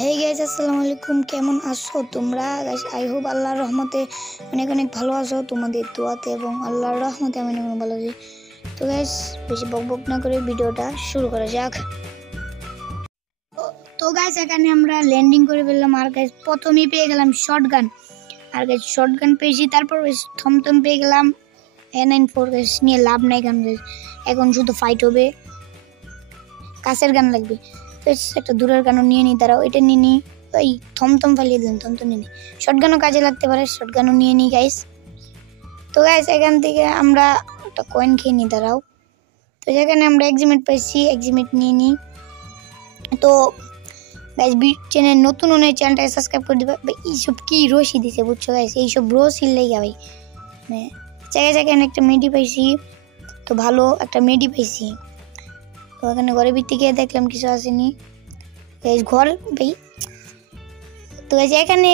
Hey guys, আসসালামু আলাইকুম। কেমন আছো তোমরা গাইস? আই হোপ আল্লাহর রহমতে অনেক অনেক ভালো আছো, তোমাদের দোয়াতে এবং আল্লাহর রহমতে আমি অনেক ভালো আছি। তো গাইস, বেশি বকবক না করে ভিডিওটা শুরু করা যাক। তো গাইস, এখানে আমরা ল্যান্ডিং করে ফেললাম। আর গাইস, প্রথমেই পেয়ে গেলাম শটগান। আর গাইস, শটগান পেয়েছি, তারপর থমথম পেয়ে গেলাম। A94 গাইস নিয়ে লাভ নাই, গান গাইস এখন শুধু ফাইট হবে। কাছের গান লাগবে, তো একটা দূরের গানও নিয়ে নিই। দাঁড়াও, এটা নিয়ে নিই। ওই থমথম ফালিয়ে দিন, থমথম নিয়ে নিই। শটগানও কাজে লাগতে পারে, শটগানও নিয়ে নিই গাইস। তো গাইস, এখান থেকে আমরা একটা কয়েন খেয়ে নিই। দাঁড়াও, তো সেখানে আমরা এক্সিমেট পাইছি, এক্সিমেট নিয়ে নিই। তো গাইস, চ্যানেল নতুন হলে চ্যানেলটাকে সাবস্ক্রাইব করে দেবে। এইসব কি রশি দিছে বুঝছো গাইস, এইসব রশির লেগে ভাই মানে জায়গায় জায়গায় একটা মেডি পাইছি, তো ভালো একটা মেডি পাইছি। তো এখানে ঘরের ভিত্তি গিয়ে দেখলাম কিছু আসেনি ঘর ভাই। তো এখানে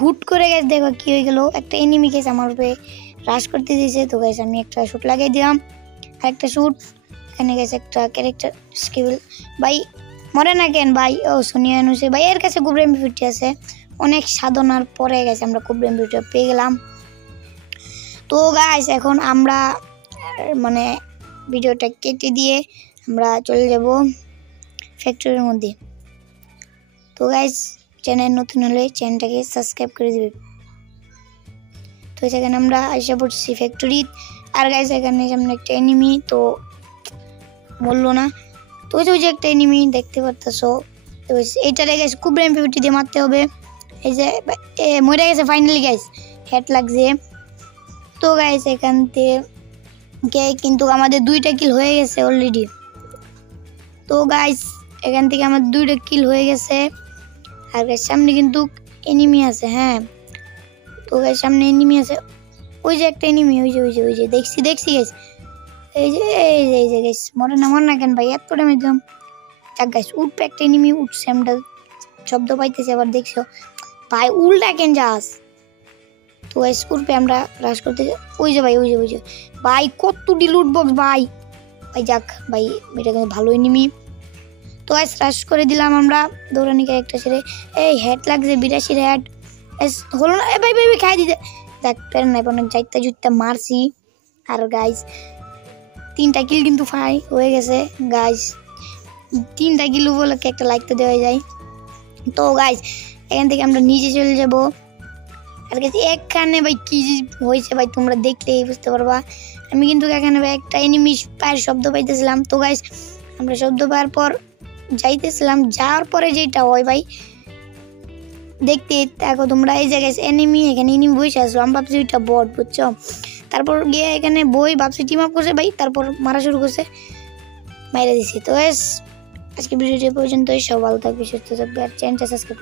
হুট করে গেছে, দেখো কি হয়ে গেল, একটা এনিমি গেছে আমার উপরে রাশ করতে দিয়েছে। তো গাইস, আমি একটা শুট লাগিয়ে দিলাম, আর একটা শুট এখানে গেছে একটা ক্যারেক্টার স্কিল ভাই। মরে না কেন ভাই? ও সোনিয়া নুসে ভাই, এর কাছে কুবরা এমপি আছে। অনেক সাধনার পরে গেছে আমরা কুবরা এমপি পেয়ে গেলাম। তো গাইস, এখন আমরা মানে ভিডিওটা কেটে দিয়ে আমরা চলে যাব ফ্যাক্টরির মধ্যে। তো গাইস, চ্যানেল নতুন হলে চ্যানেলটাকে সাবস্ক্রাইব করে দেবে। তো সেখানে আমরা এসে পড়ছি ফ্যাক্টরি। আর গাইস, এখানে সামনে একটা এনিমি, তো বললো না। তো ওই যে একটা এনিমি দেখতে পারতেছো, তো এইটারে গাইস কুবরা এমপি দিয়ে মারতে হবে। এই যে মরে গেছে ফাইনালি গাইস, হেড লাগছে। তো গাইস, এখান থেকে কিন্তু আমাদের 2টা কিল হয়ে গেছে অলরেডি। তো গাইস, এখান থেকে আমার 2টা কিল হয়ে গেছে। আর গাইস, সামনে কিন্তু এনিমি আছে। হ্যাঁ, তো গাইস, সামনে এনিমি আছে। ওই যে একটা এনিমি, ওই যে দেখছি গাইস। এই যে গাইস, মরে না কেন ভাই? এত টাইম একদম যাক গাইস, উঠবে একটা এনিমি, উঠছে। আমরা শব্দ পাইতেছি, আবার দেখছো ভাই উল্টা কেন যাস? তো গাইস, উঠবে, আমরা রাশ করতে। ওই যে ভাই কতটি লুট বক্স ভাই। যাক ভাই, এটা কিন্তু ভালো এনিমি। তো গাইস, রাশ করে দিলাম আমরা দৌড়ানি ক্যারেক্টার ছেড়ে। এই হেড লাগছে 82 হেড হলো না। ভাই খাই দিতে দেখ পেন নাই, অনেক যাইতে মারছি। আর গাইস, 3টা কিল কিন্তু ফাই হয়ে গেছে গাইস। 3টা কিল বলে একটা লাইক তো দেওয়া যায়। তো গাইস, এখান থেকে আমরা নিচে চলে যাব। আর গাইস, এখানে ভাই কি হয়েছে ভাই তোমরা দেখলেই বুঝতে পারবা। আমি কিন্তু এখানে ভাই একটা এনিমি পায়ের শব্দ পাইতেছিলাম। তো গাইস, আমরা শব্দ পাওয়ার পর যাইতেছিলাম, যাওয়ার পরে যেটা হয় ভাই দেখতে দেখো তোমরা। এই জায়গায় এনিমি, এখানে এনিমি বসে আসলো। আমি ভাবছি ওইটা বট বুঝছো। তারপর গিয়ে এখানে ভাবছি টিম আপ করছে ভাই, তারপর মারা শুরু করছে, মাইরা দিছি। তো আজকে ভিডিওটি পর্যন্তই। সব ভালো থাকবে, সুস্থ থাকবে, আর চ্যানেলটা সাবস্ক্রাইব